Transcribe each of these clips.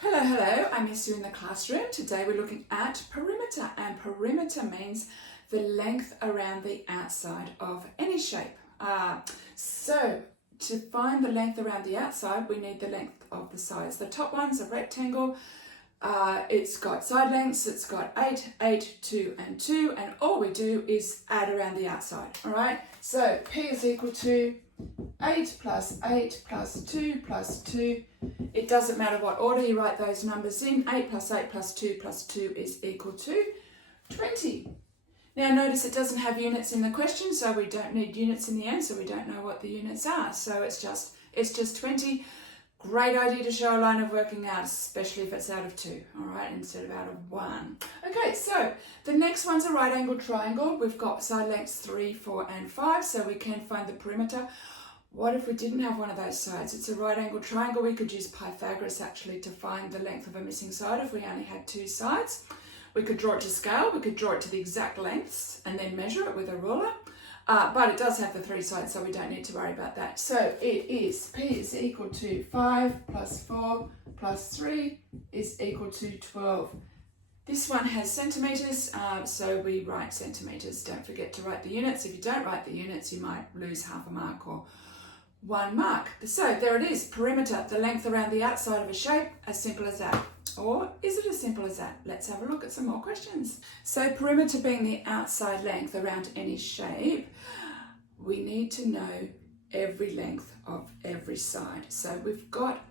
Hello, hello, I miss you in the classroom. Today we're looking at perimeter, and perimeter means the length around the outside of any shape. So to find the length around the outside, we need the length of the sides. The top one's a rectangle. It's got side lengths, it's got 8, 8, 2 and 2, and all we do is add around the outside, all right? So P is equal to 8 plus 8 plus 2 plus 2. It doesn't matter what order you write those numbers in. 8 plus 8 plus 2 plus 2 is equal to 20. Now notice it doesn't have units in the question, so we don't need units in the answer. We don't know what the units are, so it's just 20. Great idea to show a line of working out, especially if it's out of 2, all right, instead of out of 1. Okay, so the next one's a right angled triangle. We've got side lengths 3, 4 and 5, so we can find the perimeter. What if we didn't have one of those sides? It's a right angled triangle. We could use Pythagoras actually to find the length of a missing side if we only had 2 sides. We could draw it to scale. We could draw it to the exact lengths and then measure it with a ruler. But it does have the 3 sides, so we don't need to worry about that. So it is P is equal to 5 plus 4 plus 3 is equal to 12. This one has centimetres, so we write centimetres. Don't forget to write the units. If you don't write the units, you might lose half a mark or 1 mark. So there it is, perimeter, the length around the outside of a shape, as simple as that. Or is it as simple as that? Let's have a look at some more questions. So perimeter being the outside length around any shape, we need to know every length of every side. So we've got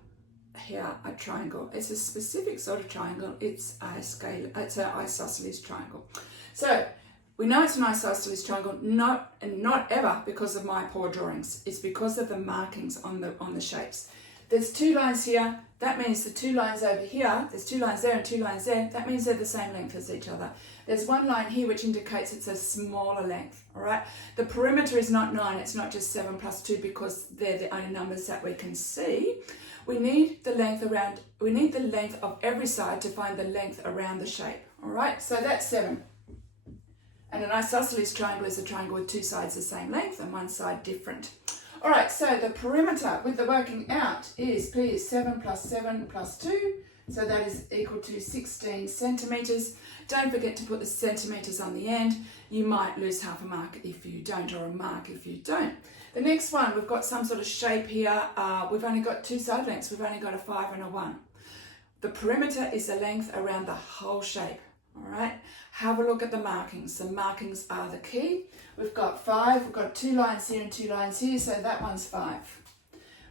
here a triangle. It's a specific sort of triangle. It's an isosceles triangle. So we know it's an isosceles triangle, not ever because of my poor drawings. It's because of the markings on the shapes. There's 2 lines here. That means the 2 lines over here, there's 2 lines there and 2 lines there. That means they're the same length as each other. There's 1 line here which indicates it's a smaller length, all right? The perimeter is not 9, it's not just 7 plus 2 because they're the only numbers that we can see. We need the length of every side to find the length around the shape, all right? So that's 7. And an isosceles triangle is a triangle with 2 sides the same length and 1 side different. All right, so the perimeter with the working out is P is 7 plus 7 plus 2, so that is equal to 16 centimetres. Don't forget to put the centimetres on the end. You might lose half a mark if you don't, or a mark if you don't. The next one, we've got some sort of shape here. We've only got 2 side lengths. We've only got a 5 and a 1. The perimeter is the length around the whole shape. All right, have a look at the markings. The markings are the key. We've got 5, we've got 2 lines here and 2 lines here, so that one's 5.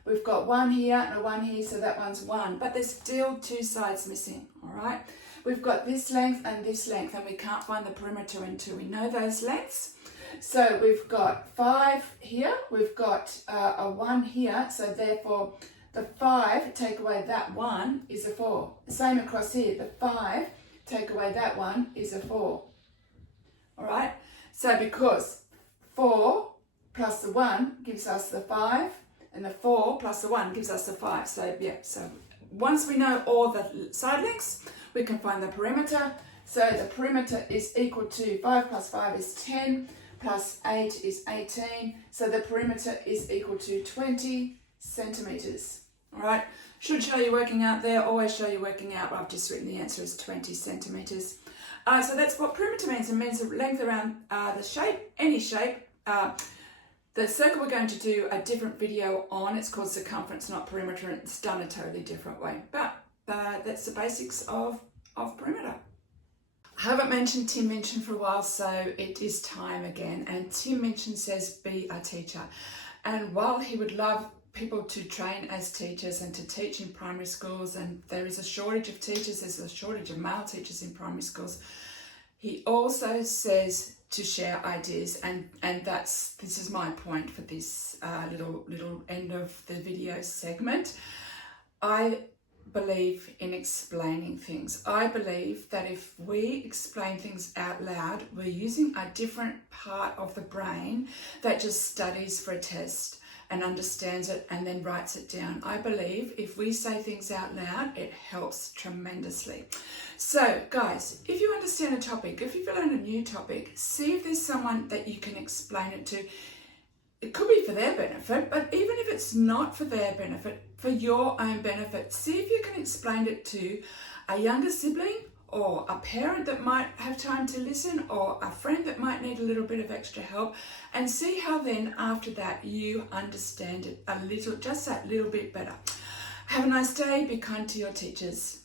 We've got 1 here and a 1 here, so that one's 1, but there's still 2 sides missing, all right? We've got this length, and we can't find the perimeter until we know those lengths. So we've got 5 here, we've got a 1 here, so therefore the 5, take away that 1, is a 4. Same across here, the 5, take away that 1 is a 4. All right, so because 4 plus the 1 gives us the 5, and the 4 plus the 1 gives us the 5. So yeah, so once we know all the side lengths, we can find the perimeter. So the perimeter is equal to 5 plus 5 is 10, plus 8 is 18. So the perimeter is equal to 20 centimetres. All right, should show you working out there, always show you working out. I've just written the answer is 20 centimetres. So that's what perimeter means. It means the length around the shape, any shape. The circle we're going to do a different video on. It's called circumference, not perimeter. It's done a totally different way. But that's the basics of perimeter. I haven't mentioned Tim Minchin for a while, so it is time again. And Tim Minchin says, be a teacher. And while he would love people to train as teachers and to teach in primary schools, and there is a shortage of teachers, there's a shortage of male teachers in primary schools, he also says to share ideas, and this is my point for this little end of the video segment. I believe in explaining things. I believe that if we explain things out loud, we're using a different part of the brain that just studies for a test and understands it and then writes it down. I believe if we say things out loud, it helps tremendously. So guys, if you understand a topic, if you've learned a new topic, see if there's someone that you can explain it to. it could be for their benefit, but even if it's not for their benefit, for your own benefit, see if you can explain it to a younger sibling or a parent that might have time to listen or a friend that might need a little bit of extra help, and see how then after that you understand it a little, just that little bit better. Have a nice day. Be kind to your teachers.